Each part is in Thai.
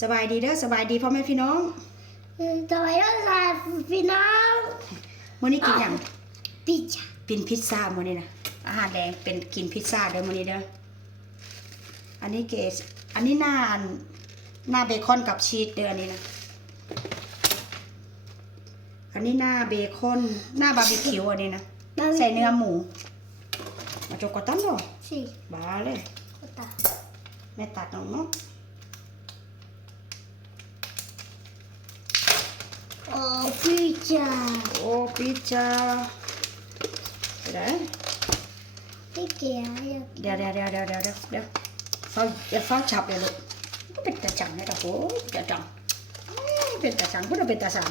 สบายดีเด้อสบายดีพ่อแม่พี่น้องทำไมต้องใส่พี่น้องมื้อนี้กินหยังปิจ้ากินพิซซ่ามื้อนี้นะอาหารแดงเป็นกินพิซซ่าเด้อมื้อนี้เด้ออันนี้เกสอันนี้หน้าอันหน้าเบคอนกับชีสเด้ออันนี้นะอันนี้หน้าเบคอนหน้าบาร์บีคิวอันนี้นะใส่เนื้อหมูมาจกกอตันเหรอสิบาเลยก็ตาแม่ตัดน้องเนาะ โอ้พี่จ้า โอ้พิซซ่าเดี๋ยว พี่เก๋อยาก เดี๋ยวเดี๋ยวเดี๋ยวเดี๋ยวเดี๋ยวเดี๋ยวเดี๋ยวเขาเดี๋ยวเขาฉับเดี๋ยวลูกก็เป็นตาจังนะตาโหตาจังอ้าวเป็นตาจังก็ต้องเป็นตาสัง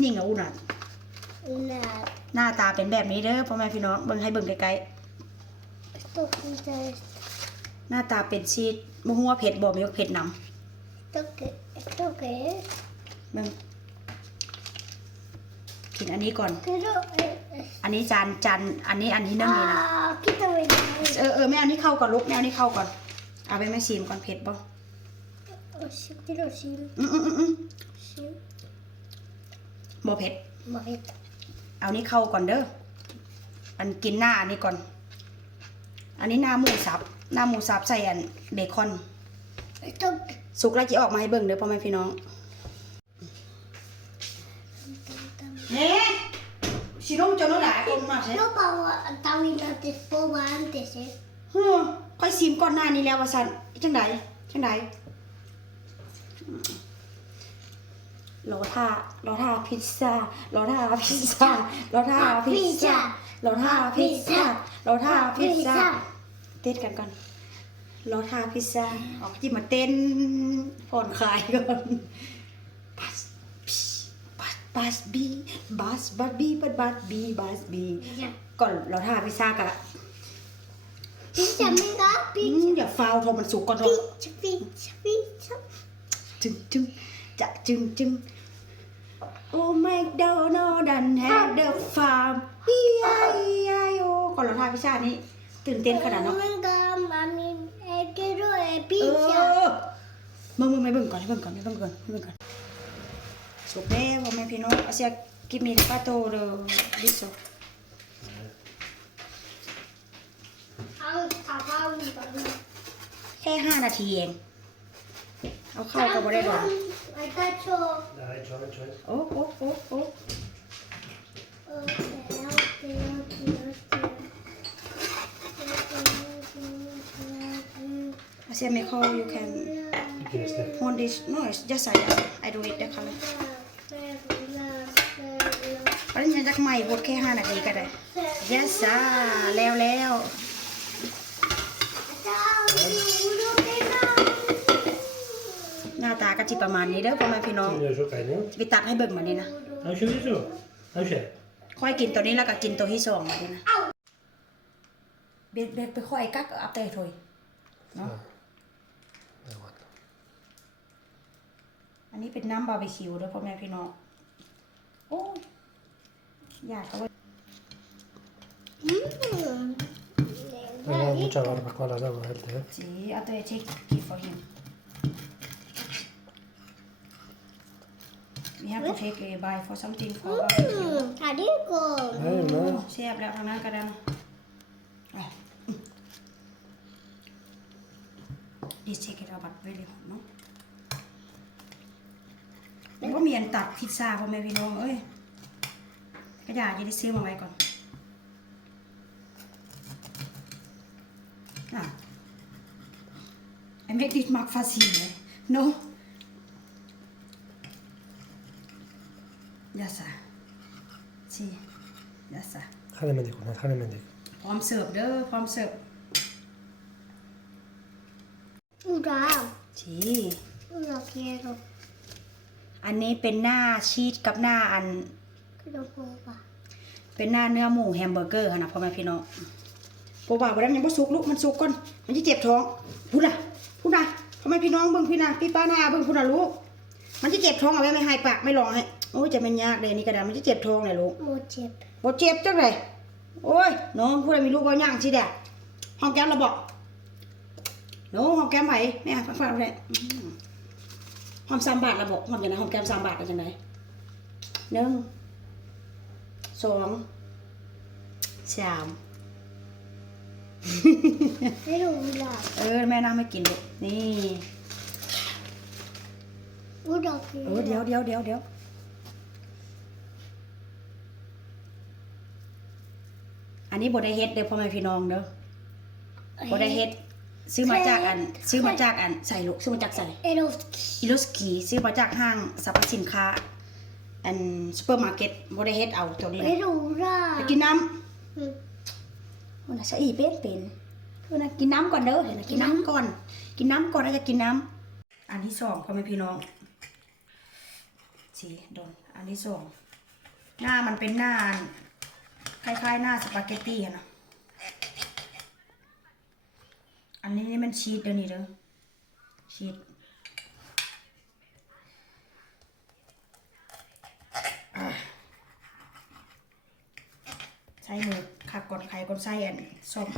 นี่ไงอูน่ะน่าหน้าตาเป็นแบบนี้เด้อพ่อแม่พี่น้องเบิ่งให้เบิ่งไกลตกใจๆหน้าตาเป็นชีสมะฮัวเผ็ดบ่มีเผ็ดนตกเก๋ตกเก๋ำเบิ่งกิน อันนี้ก่อนคือเราเอ๊ะอันนี้จานจานอันนี้อันที่นึ่งนี่นะคิดทำไมได้เออเออแม่เอานี้เข้าก่อนลูกแม่เอานี้เข้าก่อน เอาไปแม่ชิมก่อนเผ็ดบ่โอ้ชิมที่เราชิมอืมอืมอืมอืมชิมบ่เผ็ดมาเห็ด เอานี้เข้าก่อนเด้อ อันกินหน้าอันนี้ก่อน อันนี้หน้าหมูสับ หน้าหมูสับใส่อันเบคอนตกสุกแล้วจะออกมาให้เบิ่งเด้อพ่อแม่พี่น้อง เฮ้ชิลงจนแล้วหลายคนมาใช่เราบอกว่าตาวินอันเดสโปวันเดสฮึค่อยซิมก่อนหน้านี้แล้วว่าซั่นจังไดจังไดรอท่ารอท่าพิซซ่ารอท่าพิซซ่ารอท่าพิซซ่ารอท่าพิซซ่ารอท่าพิซซ่าเต้นกันก่อนรอทาพิซซ่าออกจิมาเต้นผ่อนคลายก่อนบัส บัสบัสบีบัสบัสบีบัสบัสบีบัสบีก่อนรอทาพิซซ่ากะพี่จะไม่รับอืพี่มอย่าฟาวโทรมันสุกก่อนเถพี่อะจะพี่จะพี่จะจึงจึงจะจึงจึงโอ้แมคโดนัลดันแฮดเดอร์ฟาร์มอีไอไอโอก่อนรอทาพิซซ่านี่ตื่นเต้นขนาดเนาะมันก็มันมีเอเกโรเอพิเอซซ่าอมึงมึงไม่เบิ่งก่อนให้เบิ่งก่อนให้เบิ่งก่อนให้เบิ่งก่อน สุกแล้วพ่อแม่พี่น้องอาเซียกิมมีปาโตเดอดิโซเอาข้าวข้าวนี่ก่อนแค่ห้านาทีเอง เอาเข้าก็บ่ได้ดอกไอ้ตาโชว์ Nej, kör, kör. โอ้โอ้โอ้โอ้โอเคโอเคโอเคโอเคอาเซียไม่เข้า you can Vilken är snygg. hold this no it's just like that I do it เดี๋ ยวเขาเลยเพราะฉะนั้นจะใหม่บดแค่ห้านาทีก็ได้ yes จ้าแล้วแล้วหน้าตาก็จิประมาณนี้เด้อพ่อแม่พี่น้อง Nu gör så kan jag. ไปตักให้เบิ่งมานี่นะ Han kör ju så. Han kör. ค่อยกินตัวนี้แล้วก็กินตัวที่สองมานี่นะเบ็ดเบ็ดไปค่อยกักอัพเตอร์ถอยเนาะ Det var det. อันนี้เป็นน้ำบาร์บีคิวเด้อพ่อแม่พี่น้องโอ้ ยอยากเอาไว้ Det var mucha barba. Kolla, det var helt rätt. สีอัพเตอร์เช็คกี่ for him we have to take a buy for something for barbecue Tadi kok. Nej, men. เสียบแล้วทางนั้นก็ดังอะอืม This take it out but very hot เนาะว่ามีอันตัดพิซซ่าพ่อแม่พี่น้องเอ้ย กระดาษจะได้ซื้อมาไว้ก่อนอะ I make this mark facile no yes sir see yes sir Han är människa. Han är människa. พร้อมเสิร์ฟเด้อพร้อมเสิร์ฟ Udah. ชี Udah quiero. อันนี้เป็นหน้าชีสกับหน้าอัน Quiero probar. เป็นหน้าเนื้อหมูแฮมเบอร์เกอร์ค่ะนะพ่อแม่พี่น้องปูบ่าวบ่ได้ยังบ่สุกลูกมันสุกก่อนมันจะเจ็บท้องพูดนะพูดนะพ่อแม่พี่น้องเบิ่งพี่นะพี่ป้าหน้าเบิ่งพูดนะลูกมันจะเจ็บท้องเอาไว้ไม่ให้ปากไม่รองให้โอ้ยจะเป็นยากเลยนี่กระดาษมันจะเจ็บท้องเลยลูก Mau chip. บ่เจ็บจังเลยโอ้ยน้องพูดอะไรมีลูกบ่ย่างสิแดะห้องแก้มเราบอกโน้หอมแก้มไหมเนี่ยฟังฟังเลยอืมหอมสามบาทระบบหอมอย่างไรหอมแก้มสามบาทเป็นยังไงหนึ่ง สองสามไม่รู้หรอกเออแม่นั่งไม่กินลูกนี่พูดออกเออเดี๋ยวเดี๋ยวเดี๋ยวเดี๋ยวอันนี้บได้เฮ็ดเด้อพ่อแม่พี่น้องเด้อบได้เฮ็ดซื้อมาจากอัน ซื้อมาจากอันใส่ลูกซื้อมาจากใส่เอโรสอิโลสกีซื้อมาจากห้างสรรพสินค้า อันซูเปอร์มาร์เก็ตบได้เฮ็ดเอาตัวนี้ไม่นะรู้หรอไปกินน้อืมำวันน่ะใส่อีเป็นเป็นวันน่ะกินน้ำก่อนเด้อเห็นไหมกินน้ำก่อน กินน้ำก่อนแล้วจะกินน้ำอันที่สองพ่อแม่พี่น้องสีโดนอันที่สองหน้ามันเป็นหน้าคล้ายๆหน้าสปาเกตตี้อะเนาะอันนี้นี่มันชีสเด้อนี่เด้อชีส ใส่หมูขักก่อนไข่ก่อนใส่อันส้ม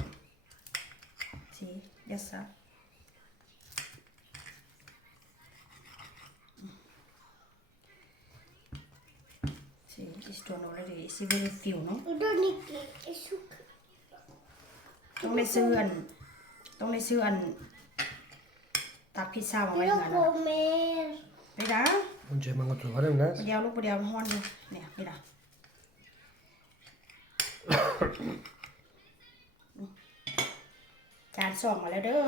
สียัสซะสีดิสตัวโนเลยดิสิเวลฟิวเนาะอุดรนิกิไอซุกต้องได้ซื้ออันต้องได้ซื้ออันตักพิซซ่ามาไม่ไว้ต้องงานโกนะเมสไปด้า Non c'è manco trovare un ไปเดียวลูกไปเดียวห้อนอยู่เนี่ยไปด้าจานสองมาแล้วเด้อ